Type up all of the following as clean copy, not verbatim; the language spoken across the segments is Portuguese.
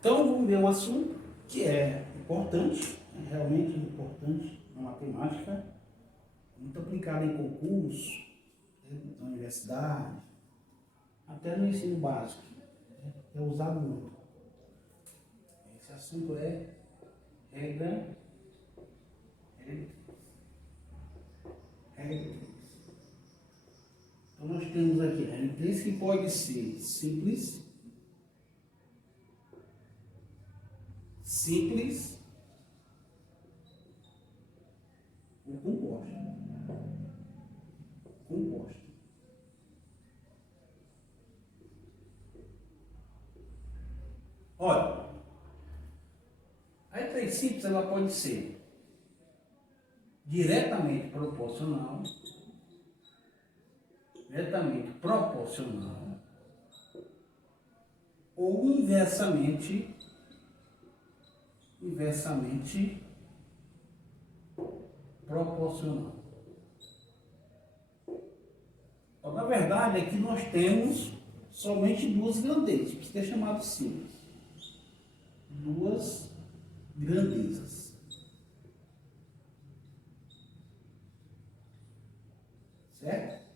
Então, vamos ver um assunto que é importante, é realmente importante na matemática, muito aplicado em concurso, na universidade, até no ensino básico, é usado muito. Esse assunto é regra 3. Então, nós temos aqui a regra 3 que pode ser simples, ou composta. Olha, a regra simples ela pode ser diretamente proporcional, ou inversamente proporcional. Então, na verdade, aqui nós temos somente duas grandezas, por isso que é chamado simples. Duas grandezas. Certo?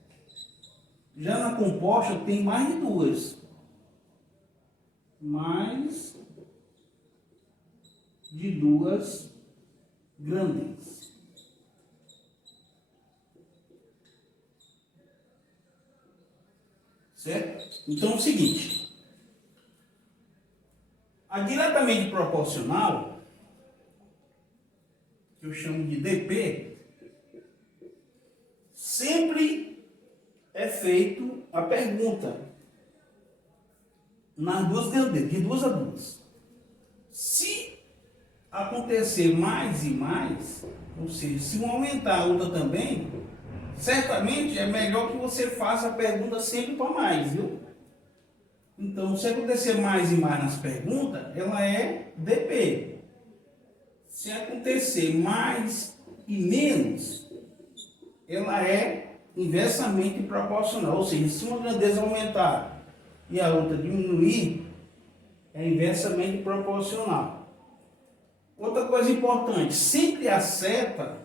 Já na composta tem mais de duas. Mais de duas grandezas. Certo? Então é o seguinte. A diretamente proporcional, que eu chamo de DP, sempre é feito a pergunta nas duas grandezas, de duas a duas. Se acontecer mais e mais, ou seja, se um aumentar a outra também, certamente é melhor que você faça a pergunta sempre para mais, viu? Então, se acontecer mais e mais nas perguntas, ela é DP. Se acontecer mais e menos, ela é inversamente proporcional. Ou seja, se uma grandeza aumentar e a outra diminuir, é inversamente proporcional. Outra coisa importante, sempre a seta,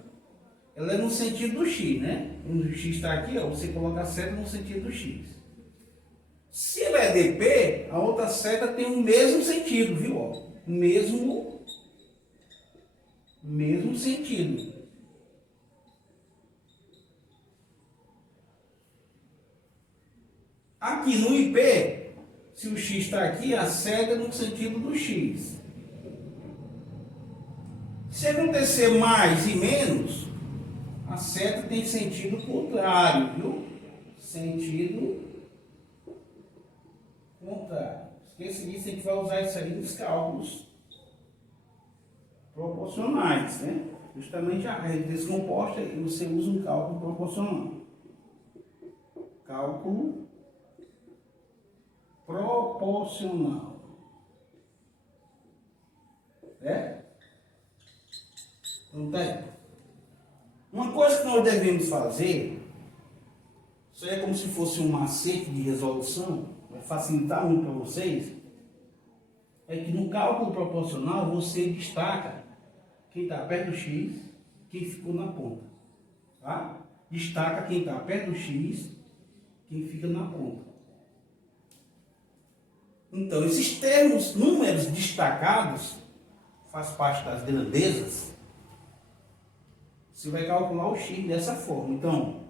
ela é no sentido do x, né? O x está aqui, ó, você coloca a seta no sentido do x. Se ela é DP, a outra seta tem o mesmo sentido, viu? Ó, mesmo sentido. Aqui no IP, se o x está aqui, a seta é no sentido do x. Se acontecer mais e menos, a seta tem sentido contrário, viu? Sentido contrário. Esqueça disso, a gente vai usar isso aí nos cálculos proporcionais, né? Justamente a regra descomposta e você usa um cálculo proporcional. Cálculo proporcional. É? Então tá aí. Uma coisa que nós devemos fazer, isso é como se fosse um macete de resolução, vai facilitar muito para vocês, é que no cálculo proporcional você destaca quem está perto do x, quem ficou na ponta. Tá? Destaca quem está perto do x, quem fica na ponta. Então, esses termos, números destacados, faz parte das grandezas, você vai calcular o x dessa forma. Então,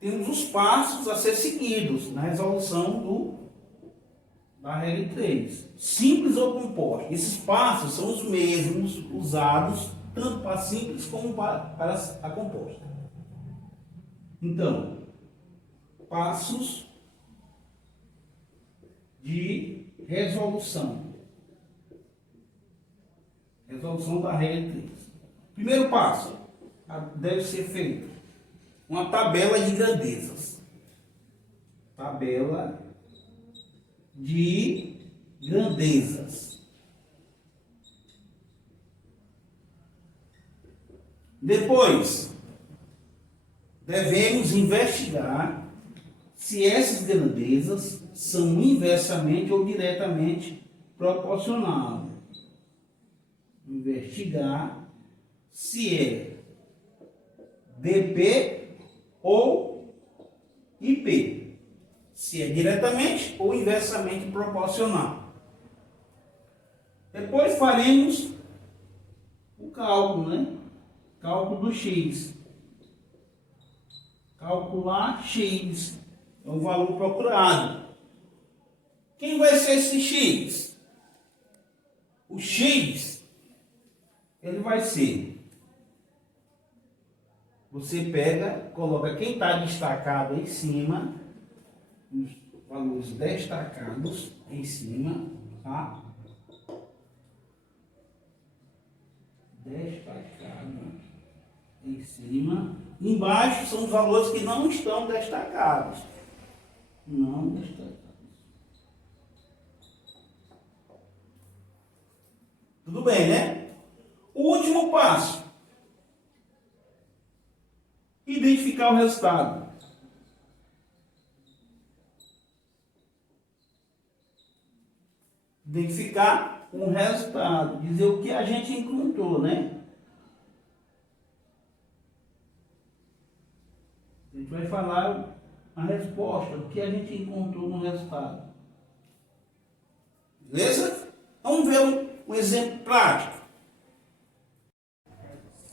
temos os passos a ser seguidos na resolução da regra 3. Simples ou composta. Esses passos são os mesmos usados tanto para simples como para a composta. Então, passos de resolução. Resolução da regra 3. Primeiro passo, deve ser feito uma tabela de grandezas. Tabela de grandezas. Depois, devemos investigar se essas grandezas são inversamente ou diretamente proporcional. Investigar se é DP ou IP. Se é diretamente ou inversamente proporcional. Depois faremos o cálculo, né? Cálculo do X. Calcular X é o valor procurado. Quem vai ser esse X? O X, ele vai ser, você pega, coloca quem está destacado em cima, os valores destacados em cima, tá? Destacado em cima. Embaixo são os valores que não estão destacados. Não destacados. Tudo bem, né? O último passo. Identificar o resultado. Identificar um resultado. Dizer o que a gente encontrou, né? A gente vai falar a resposta, o que a gente encontrou no resultado. Beleza? Vamos ver um exemplo prático.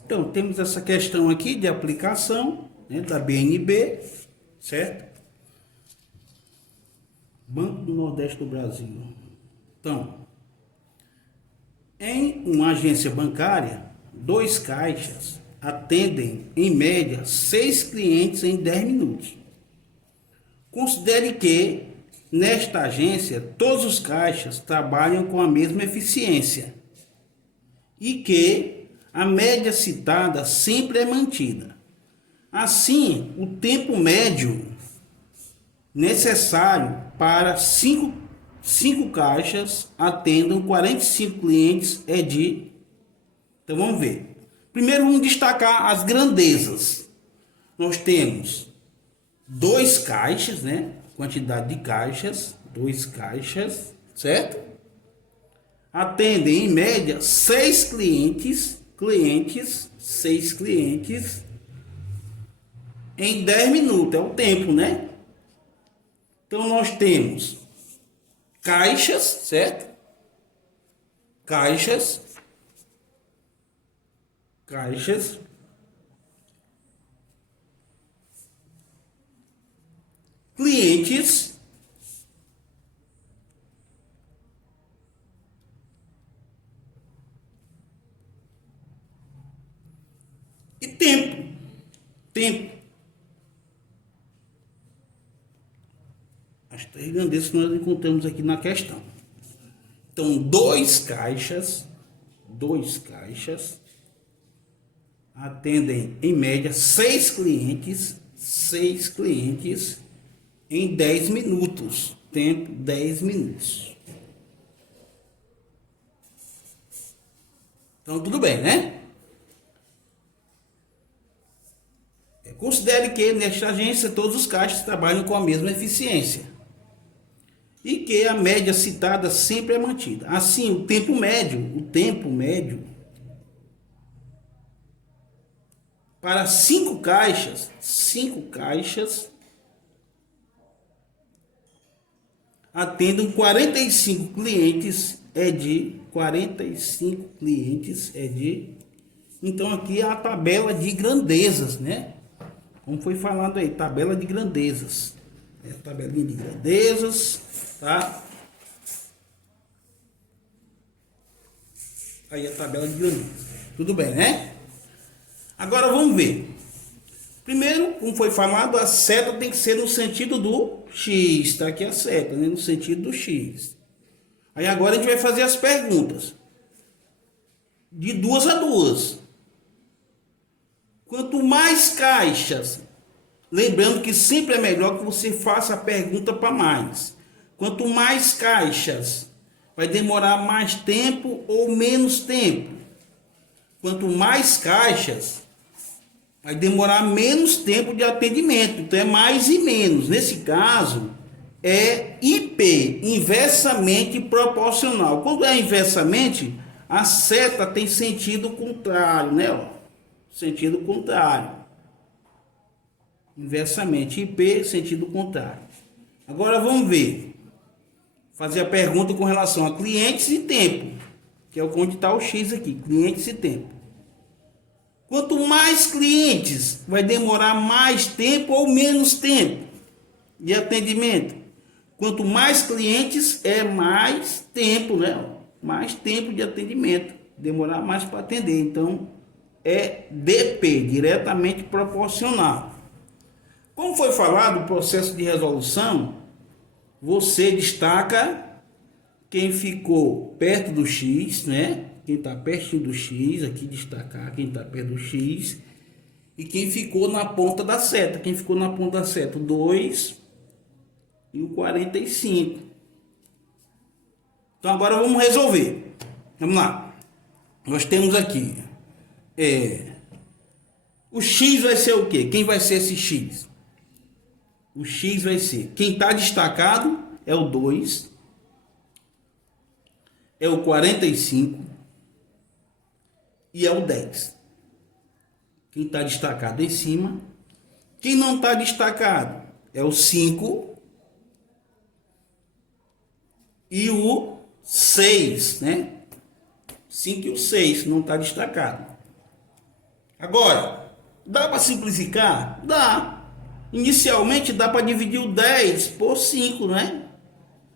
Então, temos essa questão aqui de aplicação, né, da BNB, certo? Banco do Nordeste do Brasil. Então, em uma agência bancária, 2 caixas atendem, em média, 6 clientes em 10 minutos. Considere que, nesta agência, todos os caixas trabalham com a mesma eficiência e que a média citada sempre é mantida. Assim, o tempo médio necessário para 5 caixas atendam 45 clientes é de... Então, vamos ver. Primeiro, vamos destacar as grandezas. Nós temos 2 caixas, né? Quantidade de caixas, 2 caixas, certo? Atendem, em média, 6 clientes, 6 clientes, em 10 minutos, é o tempo, né? Então, nós temos caixas, certo? Caixas, clientes, e tempo. As 3 grandezas que nós encontramos aqui na questão. Então, 2 caixas atendem, em média, 6 clientes em 10 minutos. Tempo, 10 minutos. Então, tudo bem, né? Considere que, nesta agência, todos os caixas trabalham com a mesma eficiência e que a média citada sempre é mantida. Assim, o tempo médio para 5 caixas atendem 45 clientes é de 45 clientes é de... Então, aqui é a tabela de grandezas, né? Como foi falado aí, tabela de grandezas. É a tabelinha de grandezas, tá? Aí a tabela de grandezas. Tudo bem, né? Agora vamos ver. Primeiro, como foi falado, a seta tem que ser no sentido do X. Tá aqui a seta, né? No sentido do X. Aí agora a gente vai fazer as perguntas. De 2 a 2. Quanto mais caixas, lembrando que sempre é melhor que você faça a pergunta para mais. Quanto mais caixas, vai demorar mais tempo ou menos tempo. Quanto mais caixas, vai demorar menos tempo de atendimento. Então é mais e menos. Nesse caso, é IP, inversamente proporcional. Quando é inversamente, a seta tem sentido contrário, né? Ó, sentido contrário. Inversamente, IP, sentido contrário. Agora vamos ver. Fazer a pergunta com relação a clientes e tempo, que é onde está o X aqui, clientes e tempo. Quanto mais clientes, vai demorar mais tempo ou menos tempo de atendimento? Quanto mais clientes, é mais tempo, né? Mais tempo de atendimento, demorar mais para atender. Então, é DP, diretamente proporcional. Como foi falado, o processo de resolução, você destaca quem ficou perto do X, né? Quem está pertinho do X, aqui destacar quem está perto do X. E quem ficou na ponta da seta. Quem ficou na ponta da seta, o 2 e o 45. Então agora vamos resolver. Vamos lá. Nós temos aqui. O X vai ser o quê? Quem vai ser esse X? O X vai ser. Quem está destacado é o 2. É o 45 e é o 10. Quem está destacado em cima. Quem não está destacado é o 5 e o 6, né? 5 e o 6 não está destacado. Agora, dá para simplificar? Dá. Inicialmente dá para dividir o 10 por 5, né?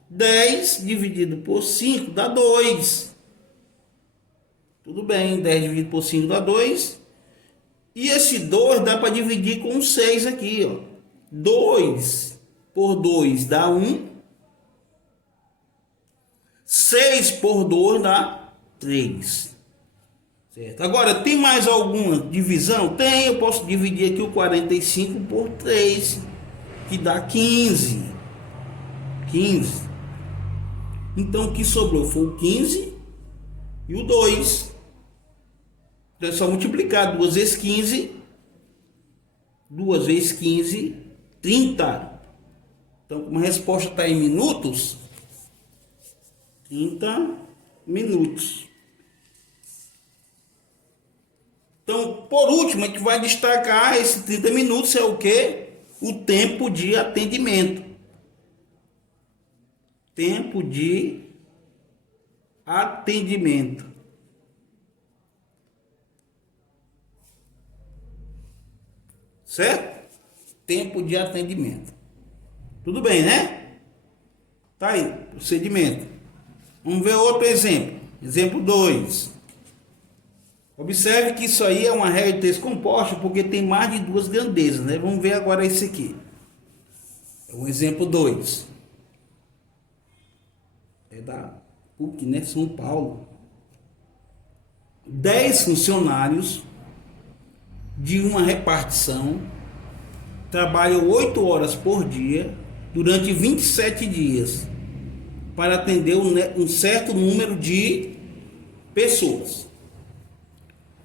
10 dividido por 5 dá 2. Tudo bem, 10 dividido por 5 dá 2. E esse 2 dá para dividir com 6 aqui, ó. 2 por 2 dá 1. 6 por 2 dá 3. Certo? Agora, tem mais alguma divisão? Tem, eu posso dividir aqui o 45 por 3, que dá 15. 15. Então, o que sobrou foi o 15 e o 2. Então, é só multiplicar 2 vezes 15. 2 vezes 15, 30. Então, como a resposta está em minutos, 30 minutos. Então, por último, a gente vai destacar esse 30 minutos é o quê? O tempo de atendimento. Tempo de atendimento. Certo? Tempo de atendimento. Tudo bem, né? Tá aí, procedimento. Vamos ver outro exemplo. Exemplo 2. Observe que isso aí é uma regra de texto composto porque tem mais de duas grandezas, né? Vamos ver agora esse aqui. É o exemplo 2. É da PUC, né? São Paulo. 10 funcionários de uma repartição trabalham 8 horas por dia durante 27 dias para atender um certo número de pessoas.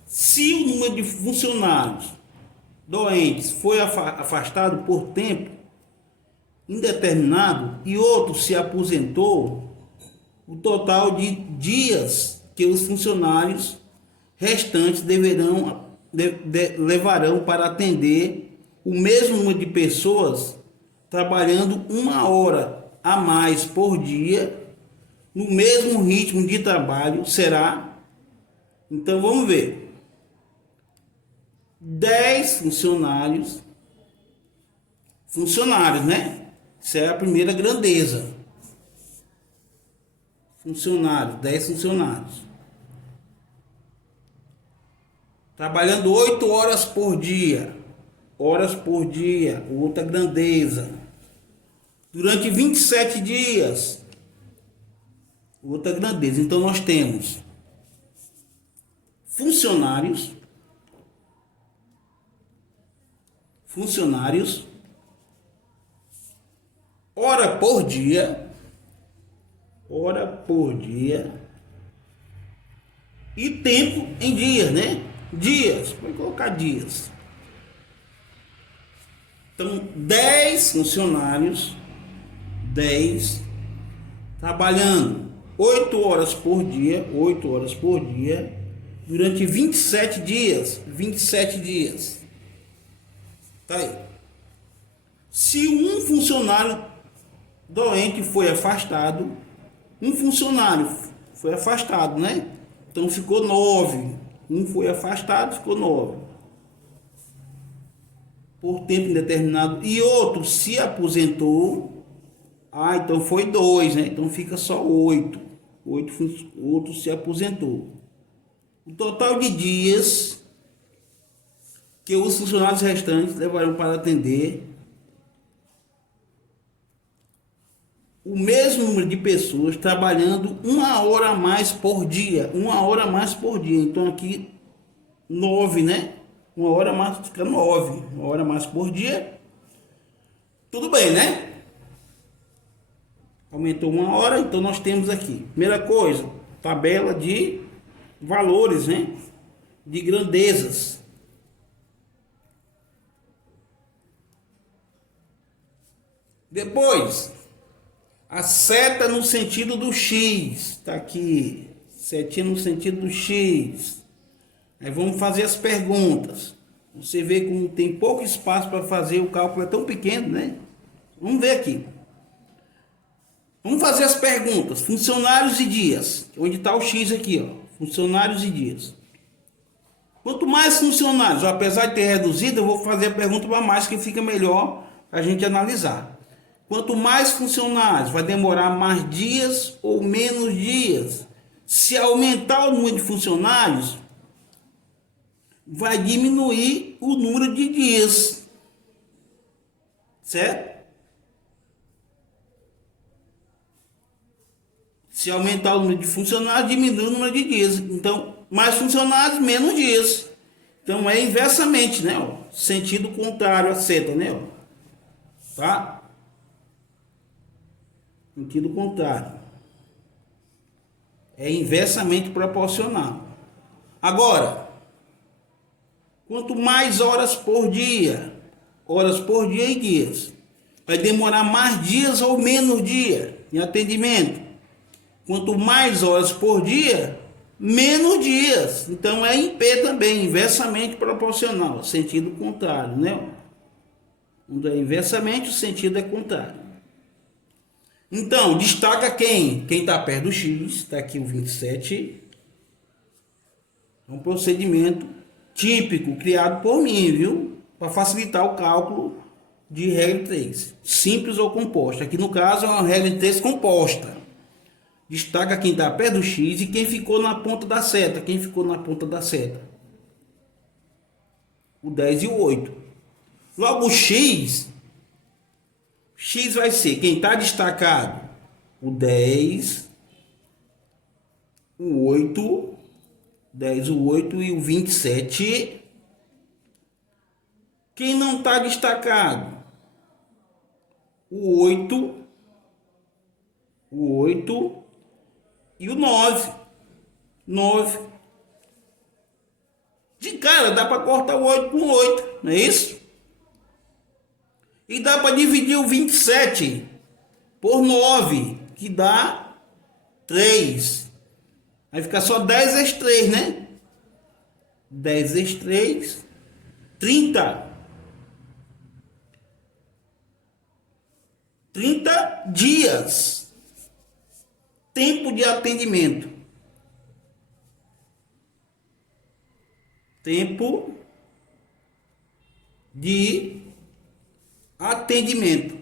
Se o número de funcionários doentes foi afastado por tempo indeterminado e outro se aposentou, o total de dias que os funcionários restantes levarão para atender o mesmo número de pessoas trabalhando 1 hora a mais por dia no mesmo ritmo de trabalho será. Então vamos ver. 10 funcionários, né? Isso é a primeira grandeza. Funcionários, 10 funcionários. Trabalhando 8 horas por dia. Horas por dia, outra grandeza. Durante 27 dias, outra grandeza. Então nós temos funcionários, hora por dia, e tempo em dias, né? Dias, pode colocar dias. Então, 10 funcionários, 10 trabalhando 8 horas por dia, durante 27 dias. 27 dias. Tá aí. Se um funcionário doente foi afastado, né? Então ficou 9. Um foi afastado, ficou 9. Por tempo indeterminado. E outro se aposentou. Então foi 2, né? Então fica só 8. Outro se aposentou. O total de dias que os funcionários restantes levarão para atender o mesmo número de pessoas trabalhando 1 hora a mais por dia. Então aqui 9, né? 1 hora a mais, fica 9. 1 hora a mais por dia. Tudo bem, né? Aumentou 1 hora, então nós temos aqui. Primeira coisa, tabela de valores, né? De grandezas. Depois, a seta no sentido do X. Está aqui. Setinha no sentido do X. Aí vamos fazer as perguntas. Você vê como tem pouco espaço para fazer, o cálculo é tão pequeno, né? Vamos ver aqui. Vamos fazer as perguntas. Funcionários e dias. Onde está o X aqui, ó. Funcionários e dias. Quanto mais funcionários, apesar de ter reduzido, eu vou fazer a pergunta para mais, que fica melhor a gente analisar. Quanto mais funcionários, vai demorar mais dias ou menos dias? Se aumentar o número de funcionários, vai diminuir o número de dias. Certo? Se aumentar o número de funcionários, diminui o número de dias. Então, mais funcionários, menos dias. Então, é inversamente, né? Ó, sentido contrário a seta, né? Ó, tá? Sentido contrário. É inversamente proporcional. Agora, quanto mais horas por dia e dias, vai demorar mais dias ou menos dia em atendimento. Quanto mais horas por dia, menos dias. Então é em P também, inversamente proporcional, sentido contrário, né? Quando é inversamente, o sentido é contrário. Então, destaca quem? Quem está perto do X, está aqui o 27. É um procedimento típico, criado por mim, viu? Para facilitar o cálculo de regra 3. Simples ou composta. Aqui no caso é uma regra 3 composta. Destaca quem está perto do X e quem ficou na ponta da seta. O 10 e o 8. Logo o X vai ser quem está destacado. O 10, o 8, 10, o 8 e o 27. Quem não está destacado? O 8 e o 9. 9. De cara, dá para cortar o 8 com 8, não é isso? E dá para dividir o 27 por 9, que dá 3. Aí fica só 10 vezes 3, né? 10 vezes 3, 30. 30 dias. Tempo de atendimento. Tempo de atendimento.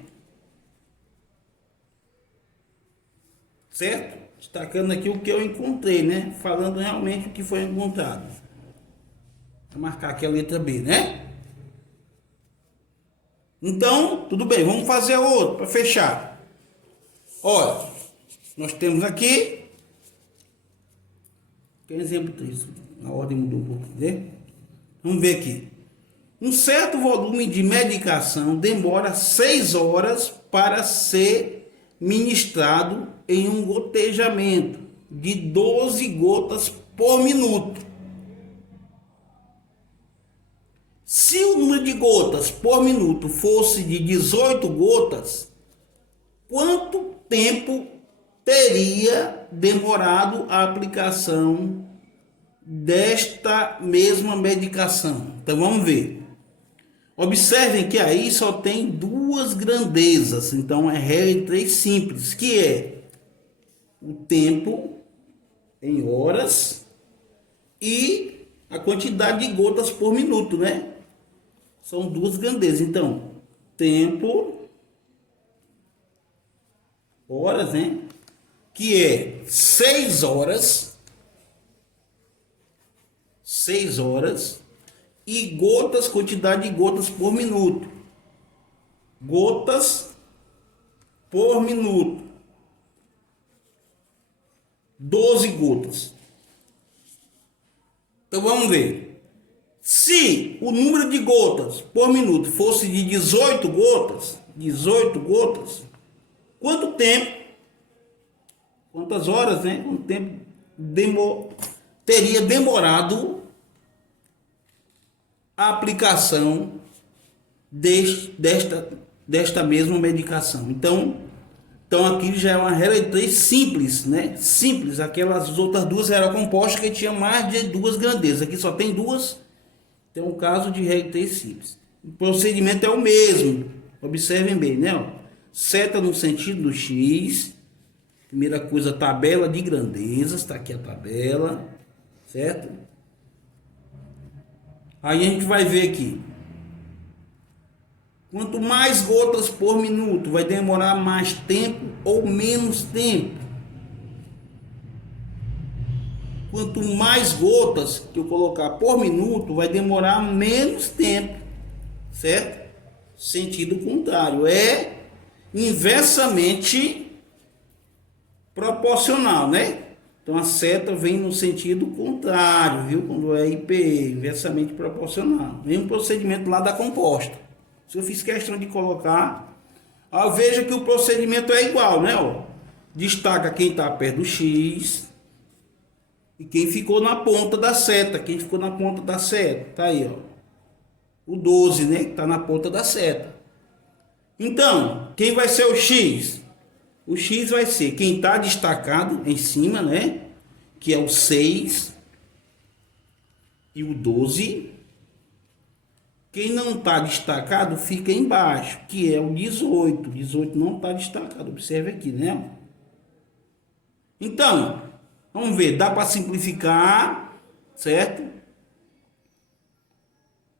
Certo? Destacando aqui o que eu encontrei, né? Falando realmente o que foi encontrado. Vou marcar aqui a letra B, né? Então, tudo bem, vamos fazer outro para fechar. Olha, nós temos aqui. Tem exemplo 3. A ordem mudou um pouco, né? Vamos ver aqui. Um certo volume de medicação demora 6 horas para ser ministrado em um gotejamento de 12 gotas por minuto. Se o número de gotas por minuto fosse de 18 gotas, quanto tempo teria demorado a aplicação desta mesma medicação. Então vamos ver. Observem que aí só tem duas grandezas, então é regra de 3 simples, que é o tempo em horas e a quantidade de gotas por minuto, né? São duas grandezas. Então, tempo, horas, né? Que é 6 horas, 6 horas, e gotas, quantidade de gotas por minuto. Gotas por minuto. 12 gotas. Então vamos ver. Se o número de gotas por minuto fosse de 18 gotas, quanto tempo, quantas horas, né? Quanto tempo teria demorado a aplicação desta mesma medicação? Então aqui já é uma regra de 3 simples, né? Simples. Aquelas outras duas eram compostas que tinha mais de duas grandezas. Aqui só tem duas. Então, o caso de regra de 3 simples. O procedimento é o mesmo. Observem bem, né? Ó, seta no sentido do X. Primeira coisa, tabela de grandezas. Está aqui a tabela, certo? Aí a gente vai ver aqui. Quanto mais gotas por minuto, vai demorar mais tempo ou menos tempo? Quanto mais gotas que eu colocar por minuto, vai demorar menos tempo, certo? Sentido contrário, é inversamente proporcional, né? Então a seta vem no sentido contrário, viu? Quando é IP, inversamente proporcional. Mesmo procedimento lá da composta. Se eu fiz questão de colocar, veja que o procedimento é igual, né? Ó, destaca quem está perto do X e quem ficou na ponta da seta. Quem ficou na ponta da seta, tá aí, ó. O 12, né? Que está na ponta da seta. Então, quem vai ser o X? O X vai ser quem está destacado em cima, né? Que é o 6 e o 12. Quem não está destacado fica embaixo, que é o 18. 18 não está destacado, observe aqui, né? Então, vamos ver, dá para simplificar, certo?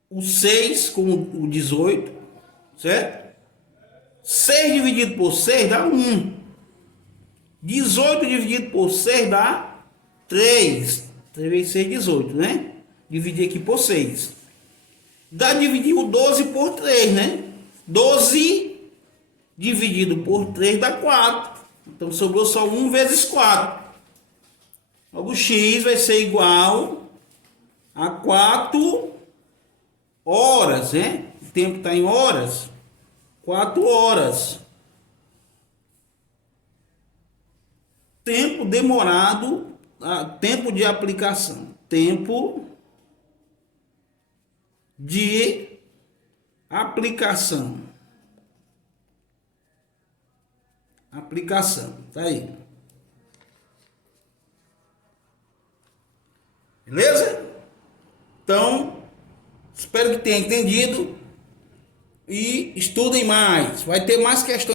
O 6 com o 18, certo? 6 dividido por 6 dá 1. 18 dividido por 6 dá 3. 3 vezes 6, 18, né? Dividir aqui por 6. Dá dividir o 12 por 3, né? 12 dividido por 3 dá 4. Então sobrou só 1 vezes 4. Logo, X vai ser igual a 4 horas, né? O tempo está em horas. 4 horas. Tempo demorado, tempo de aplicação. Tempo de aplicação. Tá aí. Beleza? Então, espero que tenha entendido e estudem mais. Vai ter mais questões.